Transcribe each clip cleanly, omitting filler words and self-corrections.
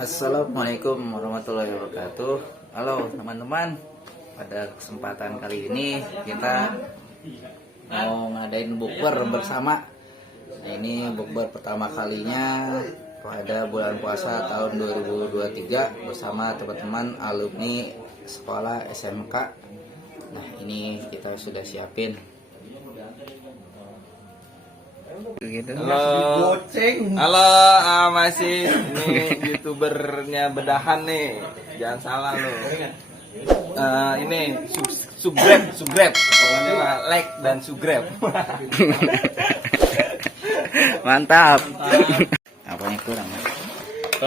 Assalamualaikum warahmatullahi wabarakatuh. Halo teman-teman, pada kesempatan kali ini kita mau ngadain bukber bersama. Nah, ini bukber pertama kalinya pada bulan puasa tahun 2023 bersama teman-teman alumni sekolah SMK. Nah, ini kita sudah siapin. Gitu. Halo, masih ini youtubernya bedahan nih, jangan salah lo. Ini subscribe, pokoknya like dan subscribe. Mantap. Apa yang kurang?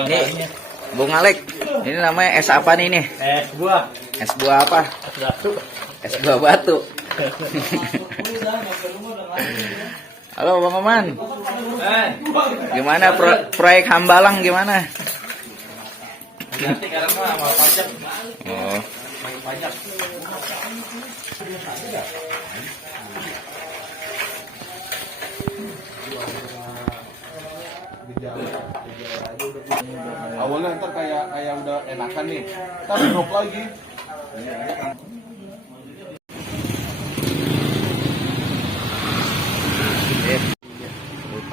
Ini Bung Alek, ini namanya es apa nih nih? Es buah. Es buah apa? Es buah batu. Halo Bang Oman. Gimana proyek Hambalang gimana? Nanti karena mau pajak. Oh. Pajak. Awalnya ntar kayak udah enakan nih, ntar drop lagi.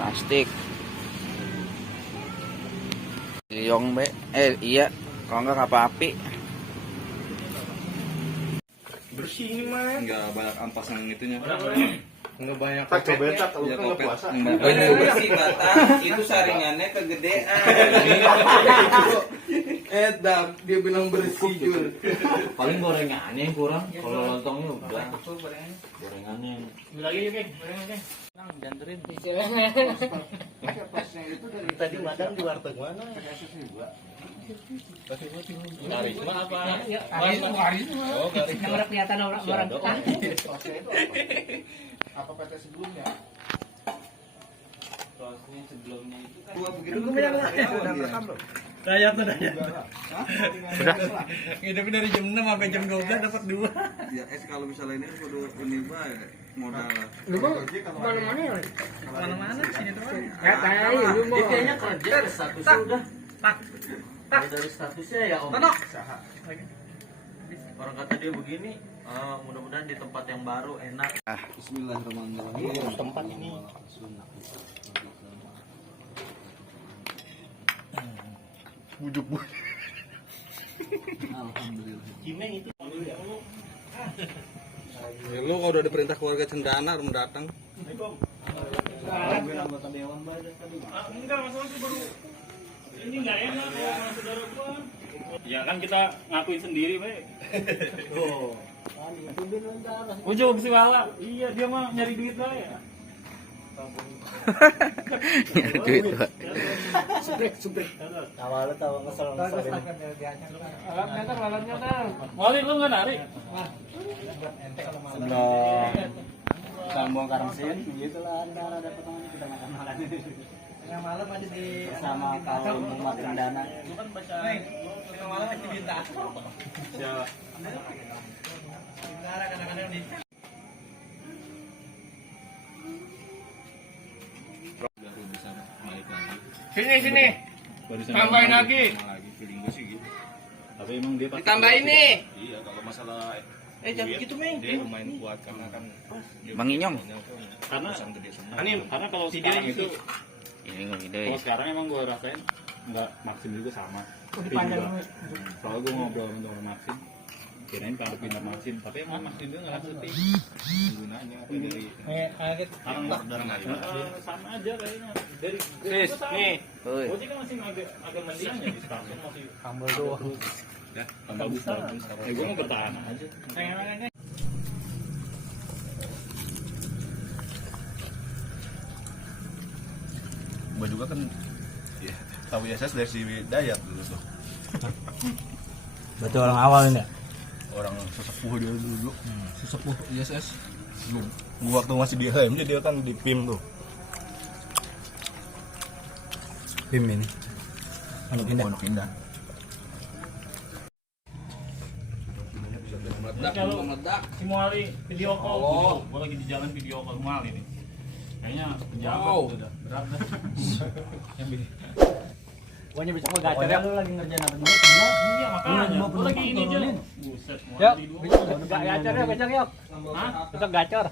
Plastik. Liong be, iya, kalau enggak apa api. Bersih ini mah. Enggak banyak ampas yang itunya. Enggak banyak. Tak coba tak kalau kan puasa. Bersih batang, itu saringannya kegedean. Dia bilang bersih Jul. Paling gorengannya yang kurang. Kalau lontongnya udah. Gorengannya. Lagi yuk, gorengannya. Nang, janterin. Tadi madam di warteg mana? Karisma apa? Karisma. Oh, karisma. Yang kelihatan orang kita. Apa PT sebelumnya? Prosesnya sebelumnya itu kan. Dayat tuh dayat. Hidupnya dari jam 6 sampai jam 12 dapat 2. Ya kalau misalnya ini kudu ini bae modal. Lu mau mana-mana ya? Mana-mana sini tuh. Ya tahu, lu mau. Dia kayaknya kerja statusnya udah. Tak. Dari statusnya ya Om. Orang kata dia begini, mudah-mudahan di tempat yang baru enak. Bismillahirrahmanirrahim. Tempat ini. Bujuk. Alhamdulillah. Kimeng itu. Ya lu kalau udah diperintah keluarga Cendana harus datang. Anggota dewan banyak tadi. Enggak, masalah itu baru ini nggak enak ya sama saudara gua. Ya kan kita ngakuin sendiri, Be. Oh. Ujung si Wala. Iya, dia mah nyari duit lah ya. Duit, Pak. Subrek. Awalnya tahu ngesel-ngesel. Meter lawannya dah. Wali lu nggak narik? Sebelum sambung karangsin, gitulah antara ada potongan kita makan-makan. Yang malam ada di Sama kaum umat Cendana. Lu kan baca yang malam di bintang. siapa? Kadang-kadang di Sini. Tambahin lagi. Feeling gue sih gitu. Tapi emang dia pasti Ditambahin nih. Iya, kalau masalah Jangan gitu, Meng. dia lumayan kuat karena kan Bang Inyong. karena gede semua. karena kalau sekarang itu Ini gue ide. kalau sekarang emang gua rasain nggak Maxim juga sama. Tapi panjang. juga, soalnya gua ngobrol sama Maxim, kirain pada pindah Maxim, tapi emang Maxim juga nggak ngerti Gunanya apa dari sama aja kayaknya dari Sis, nih. Oi. Ojek kan masih agak mendiam ya di stasiun masih Tambah doang. tambah besar. Gua mau bertahan aja. Gue juga kan ya, tahu ISS dari si Dayat dulu tuh. Berarti orang awal ini ya? Orang sesepuh dia dulu. Sesepuh ISS. Gua waktu masih di HMJ dia kan di PIM tuh. PIM ini. Pondok Indah. Kalau si Muali video call, gua lagi di jalan video call Muali nih. Kayaknya pejabat udah berat dah. Yang Pokoknya besok gua gacor ya. Lu lagi ngerjain apa dulu? Iya makanya. Gua lagi ini aja. Buset. Yuk, besok gacor ya, besok yuk. Hah? Besok gacor.